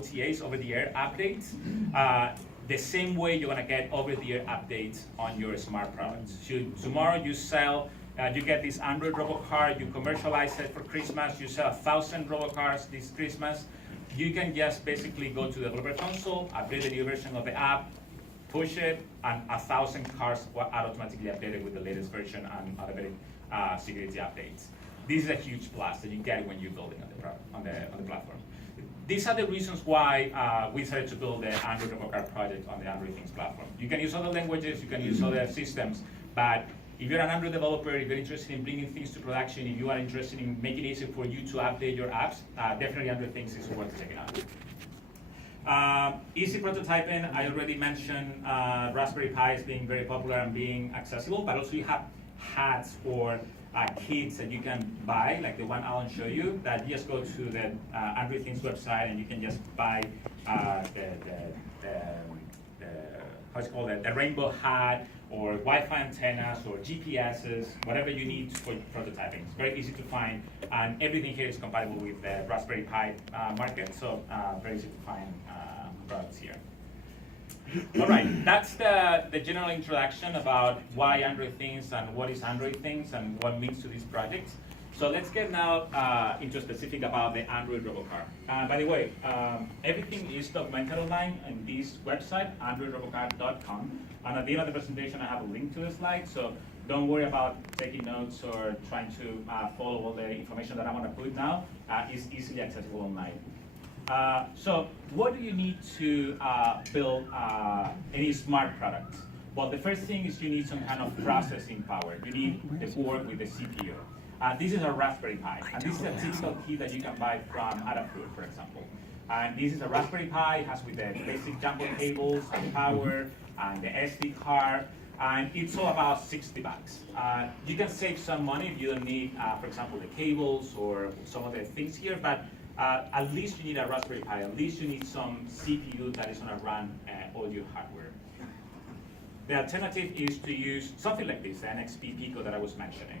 OTAs, over-the-air updates, the same way you're gonna get over-the-air updates on your smart products. So tomorrow you sell, you get this Android RoboCar, you commercialize it for Christmas, you sell 1,000 RoboCars this Christmas, you can just basically go to the developer console, update the new version of the app, push it, and 1,000 cars are automatically updated with the latest version and automatic security updates. This is a huge plus that you get when you're building on the platform. These are the reasons why we decided to build the Android RoboCar project on the Android Things platform. You can use other languages, you can use other systems, but if you're an Android developer, if you're interested in bringing things to production, if you are interested in making it easier for you to update your apps, definitely Android Things is worth checking out. Easy prototyping, I already mentioned Raspberry Pi is being very popular and being accessible, but also you have hats or kits that you can buy, like the one Alan showed you, that you just go to the Android Things website and you can just buy how's it called, the rainbow hat, or Wi-Fi antennas, or GPSs, whatever you need for prototyping. It's very easy to find, and everything here is compatible with the Raspberry Pi market, so very easy to find products here. All right, that's the general introduction about why Android Things and what is Android Things and what means to these projects. So let's get now into specific about the Android RoboCar. By the way, everything is documented online on this website, androidrobocar.com. And at the end of the presentation, I have a link to the slide. So don't worry about taking notes or trying to follow all the information that I'm going to put now. It's easily accessible online. So what do you need to build any smart product? Well, the first thing is you need some kind of processing power. You need the board with the CPU. This is a Raspberry Pi, and this is a typical kit that you can buy from Adafruit, for example. And this is a Raspberry Pi, it has with the basic jumbo cables and power and the SD card, and it's all about 60 bucks. You can save some money if you don't need, for example, the cables or some of the things here, but at least you need a Raspberry Pi, at least you need some CPU that is gonna run all your hardware. The alternative is to use something like this, the NXP Pico that I was mentioning.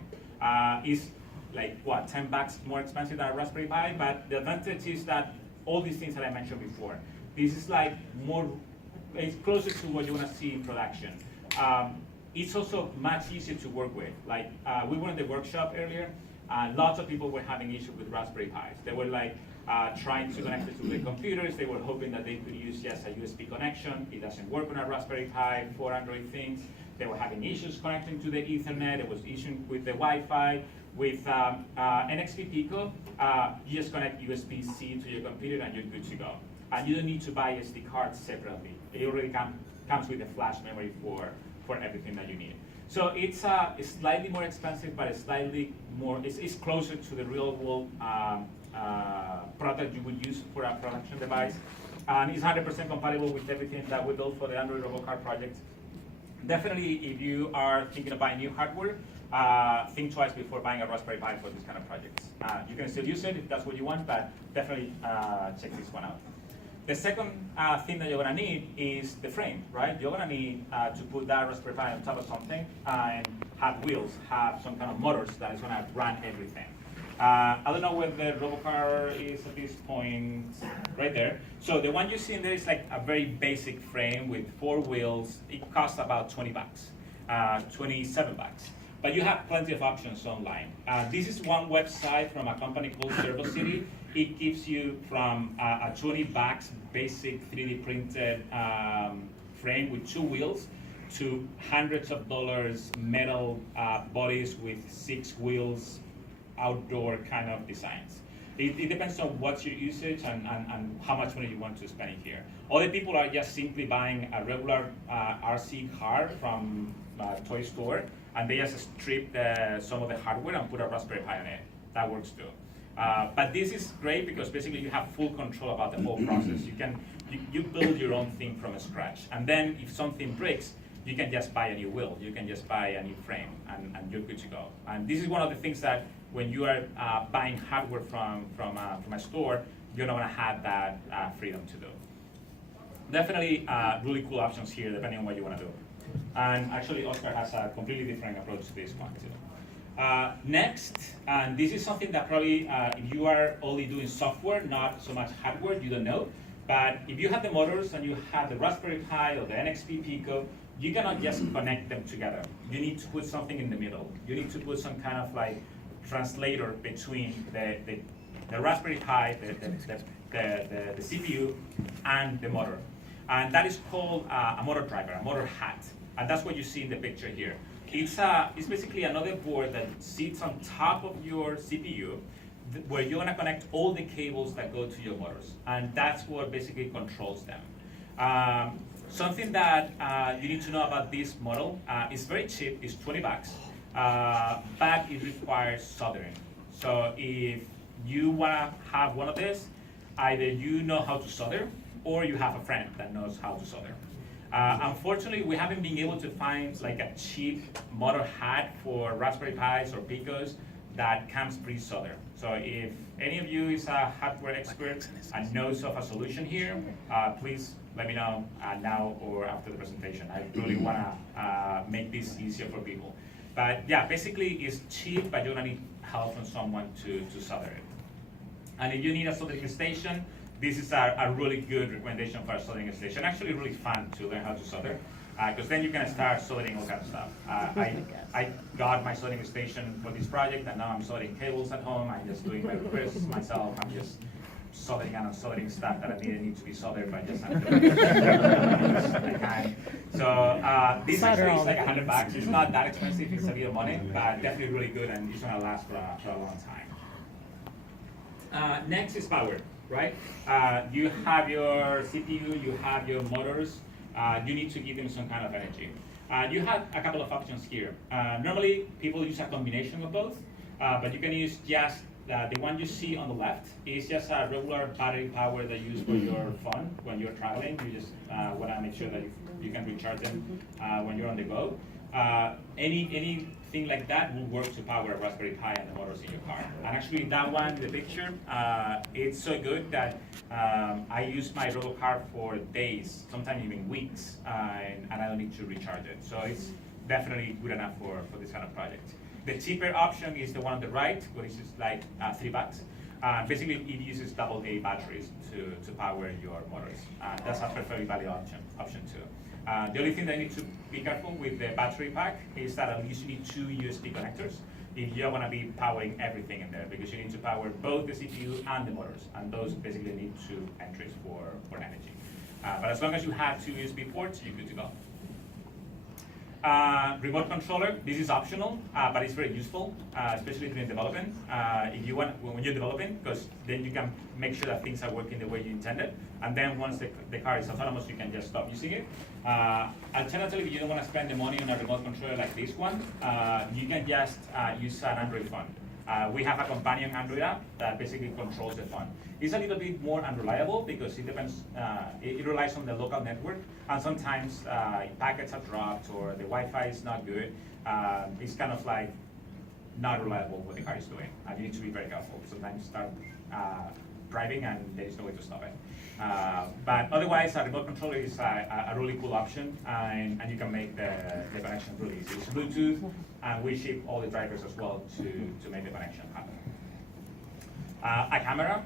Is like, what, 10 bucks more expensive than a Raspberry Pi, but the advantage is that all these things that I mentioned before, this is like more, it's closer to what you want to see in production. It's also much easier to work with. Like, we were in the workshop earlier, lots of people were having issues with Raspberry Pis. They were like trying to connect it to their computers. They were hoping that they could use just a USB connection. It doesn't work on a Raspberry Pi for Android Things. They were having issues connecting to the Ethernet. There was issues with the Wi-Fi. With NXP Pico, you just connect USB-C to your computer and you're good to go. And you don't need to buy SD cards separately. It already comes with a flash memory for everything that you need. So it's slightly more expensive, but it's slightly more, it's closer to the real world product you would use for a production device. And it's 100% compatible with everything that we built for the Android RoboCar project. Definitely, if you are thinking of buying new hardware, think twice before buying a Raspberry Pi for this kind of projects. You can still use it if that's what you want, but definitely check this one out. The second thing that you're gonna need is the frame, right? You're gonna need to put that Raspberry Pi on top of something and have wheels, have some kind of motors that is gonna run everything. I don't know where the RoboCar is at this point, right there. So the one you see in there is like a very basic frame with 4 wheels. It costs about 20 bucks, 27 bucks. But you have plenty of options online. This is one website from a company called Servo City. It gives you from a 20 bucks basic 3D printed frame with 2 wheels to hundreds of dollars metal bodies with 6 wheels, outdoor kind of designs. It depends on what's your usage and how much money you want to spend in here. Other people are just simply buying a regular RC car from a toy store, and they just strip some of the hardware and put a Raspberry Pi on it. That works too. But this is great because basically you have full control about the whole process. You build your own thing from scratch, and then if something breaks, you can just buy a new wheel, you can just buy a new frame, and you're good to go. And this is one of the things that when you are buying hardware from a store, you're not gonna have that freedom to do. Definitely really cool options here depending on what you wanna do. And actually Oscar has a completely different approach to this one too. Next, and this is something that probably if you are only doing software, not so much hardware, you don't know, But if you have the motors and you have the Raspberry Pi or the NXP Pico, you cannot just connect them together. You need to put something in the middle. You need to put some kind of like translator between the Raspberry Pi, the CPU, and the motor. And that is called a motor driver, a motor hat. And that's what you see in the picture here. It's basically another board that sits on top of your CPU, where you're gonna connect all the cables that go to your motors. And that's what basically controls them. Something that you need to know about this model, it's very cheap, it's 20 bucks, but it requires soldering. So if you wanna have one of these, either you know how to solder, or you have a friend that knows how to solder. Unfortunately, we haven't been able to find like a cheap motor hat for Raspberry Pis or Picos that comes pre-soldered. So if any of you is a hardware expert and knows of a solution here, please let me know now or after the presentation. I really wanna make this easier for people. But yeah, basically it's cheap, but you're gonna need help from someone to solder it. And if you need a soldering station, this is a really good recommendation for a soldering station. Actually really fun to learn how to solder, because then you can start soldering all kinds of stuff. I got my soldering station for this project, and now I'm soldering cables at home. I'm just doing my repairs myself. I'm just soldering and unsoldering stuff that I didn't need to be soldered, but just I'm doing it. I can. So this actually is like 100 bucks. It's not that expensive, it's a bit of money, but definitely really good, and it's gonna last for a long time. Next is power. Right? You have your CPU, you have your motors, you need to give them some kind of energy. You have a couple of options here. Normally, people use a combination of both, but you can use just the one you see on the left is just a regular battery power that you use for your phone when you're traveling. You just want to make sure that you can recharge them when you're on the go. Anything like that will work to power a Raspberry Pi and the motors in your car. And actually that one, the picture, it's so good that I use my RoboCar for days, sometimes even weeks, and I don't need to recharge it. So it's definitely good enough for this kind of project. The cheaper option is the one on the right, which is like $3. Basically, it uses AA batteries to power your motors. That's a perfectly valid option too. The only thing that you need to be careful with the battery pack is that you need 2 USB connectors if you're going to be powering everything in there, because you need to power both the CPU and the motors, and those basically need 2 entries for energy. But as long as you have 2 USB ports, you're good to go. Remote controller, this is optional, but it's very useful, especially during development. If you want, when you're developing, because then you can make sure that things are working the way you intended, and then once the car is autonomous, you can just stop using it. Alternatively, if you don't want to spend the money on a remote controller like this one, you can just use an Android phone. We have a companion Android app that basically controls the phone. It's a little bit more unreliable because it depends, it relies on the local network, and sometimes packets are dropped or the Wi-Fi is not good. It's kind of like not reliable what the car is doing, and you need to be very careful. Sometimes you start driving and there is no way to stop it. But otherwise, a remote controller is a really cool option, and you can make the connection really easy. It's Bluetooth, and we ship all the drivers as well to make the connection happen. A camera,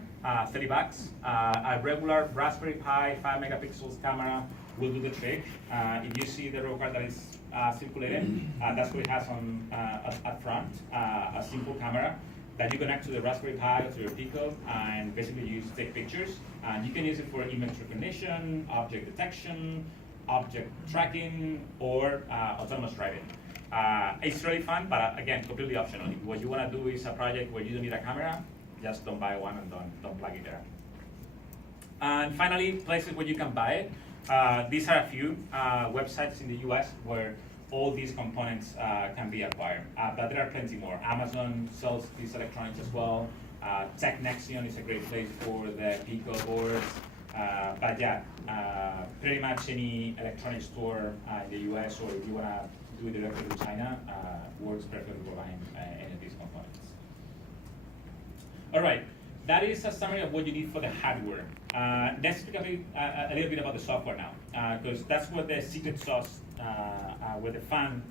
30 bucks. A regular Raspberry Pi 5 megapixels camera will do the trick. If you see the RoboCar that is circulating, that's what it has on up front, a simple camera that you connect to the Raspberry Pi or to your Pico, and basically use to take pictures. And you can use it for image recognition, object detection, object tracking, or autonomous driving. It's really fun, but again, completely optional. If what you want to do is a project where you don't need a camera, just don't buy one and don't plug it there. And finally, places where you can buy it. These are a few websites in the US where all these components can be acquired, but there are plenty more. Amazon sells these electronics as well. TechNexion is a great place for the Pico boards. But yeah, pretty much any electronic store in the US, or if you want to do it directly with China, works perfectly for buying any of these components. All right, that is a summary of what you need for the hardware. Let's speak a little bit about the software now, because that's what the secret sauce, where the fun